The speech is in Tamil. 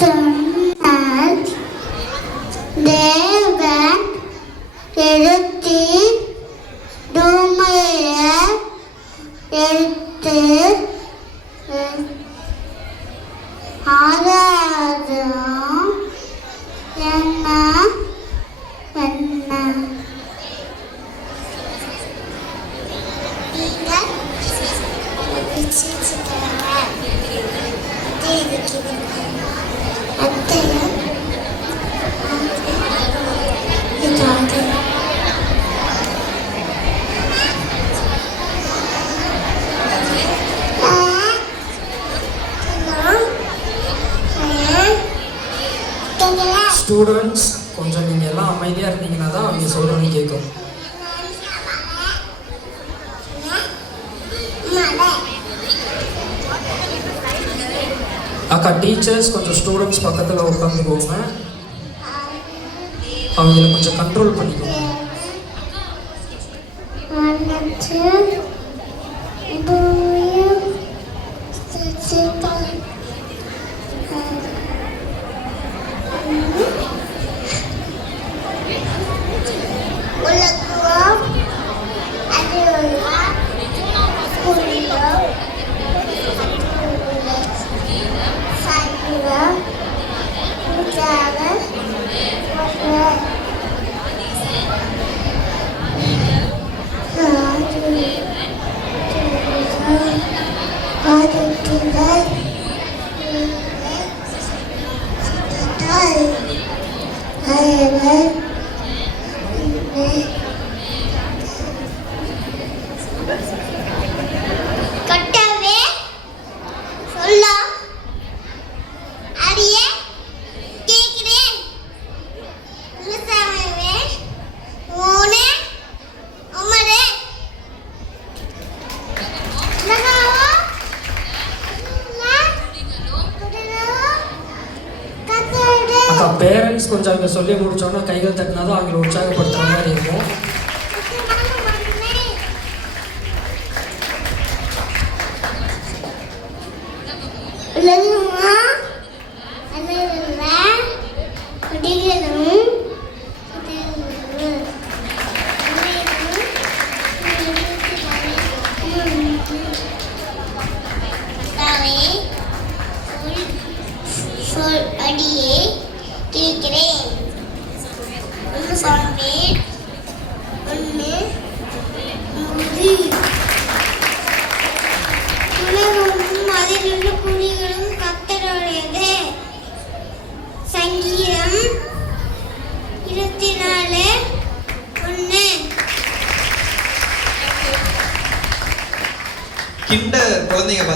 சொன்னால் தேவன் எழுத்தி தூமைய எழுத்து ஆராதம் என்ன என்ன ஸ்டூடெண்ட்ஸ் கொஞ்சம் நீங்கள் எல்லாம் அமைதியாக இருந்தீங்கன்னா தான் அவங்க சொல்கிறவங்க கேட்கும். அக்கா டீச்சர்ஸ் கொஞ்சம் ஸ்டூடெண்ட்ஸ் பக்கத்தில் உட்காந்துக்கோங்க. அவங்கள கொஞ்சம் கண்ட்ரோல் பண்ணிக்கோங்க. கட்டவே சொல்ல அடியே கேட்கிறேன். ஓனே அமரே அக்கா பேரண்ட்ஸ் கொஞ்சம் அவங்க சொல்லி முடிச்சோன்னா கைகள் தட்டினா தான் அவங்களை உற்சாகப்படுத்துகிற மாதிரி இருக்கும். அடியே கேட்கிறேன். ஒன்று சொன்னேன் ஒன்று முடி உலகமும் அதிலுள்ள குழிகளும் கத்தருடையது. சங்கீதம் 24:1. கிண்டர் குழந்தைங்க